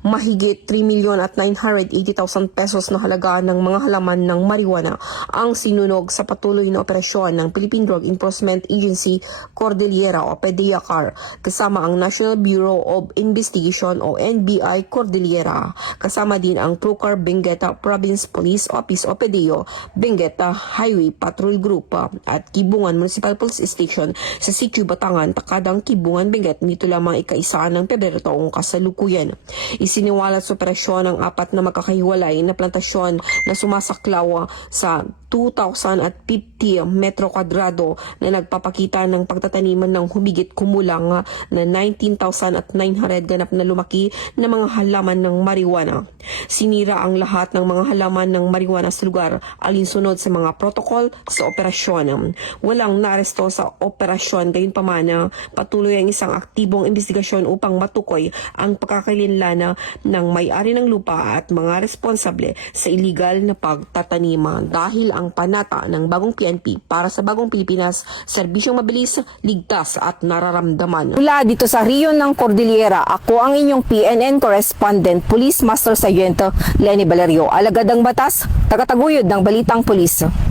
Mahigit 3,980,000 pesos na halaga ng mga halaman ng marijuana ang sinunog sa patuloy na operasyon ng Philippine Drug Enforcement Agency Cordillera o PDEACAR kasama ang National Bureau of Investigation o NBI Cordillera, kasama din ang Procar Bengueta Province Police Office o PDEO, Bengueta Highway Patrol Group at Kibungan Municipal Police Station sa Sitio Batangan, Takadang Kibungan, Benguet nito lamang ika-1 ng Pebrero taong kasalukuyan. Isiniwalat sa operasyon ang 4 na magkakahiwalay na plantasyon na sumasaklaw sa 2,050 metro kwadrado na nagpapakita ng pagtataniman ng humigit kumulang na 19,900 ganap na lumaki na mga halaman ng marijuana. Sinira ang lahat ng mga halaman ng marijuana sa lugar alinsunod sa mga protokol sa operasyon. Walang naresto sa operasyon, gayunpaman patuloy ang isang aktibong investigasyon upang matukoy ang pagkakalinlana ng may-ari ng lupa at mga responsable sa illegal na pagtatanima. Dahil ang panata ng bagong PNP para sa bagong Pilipinas, serbisyong mabilis, ligtas at nararamdaman. Mula dito sa Riyon ng Cordillera, ako ang inyong PNN correspondent, Police Master Sargento Lenny Valerio, alagad ng batas, tagataguyod ng Balitang Pulis.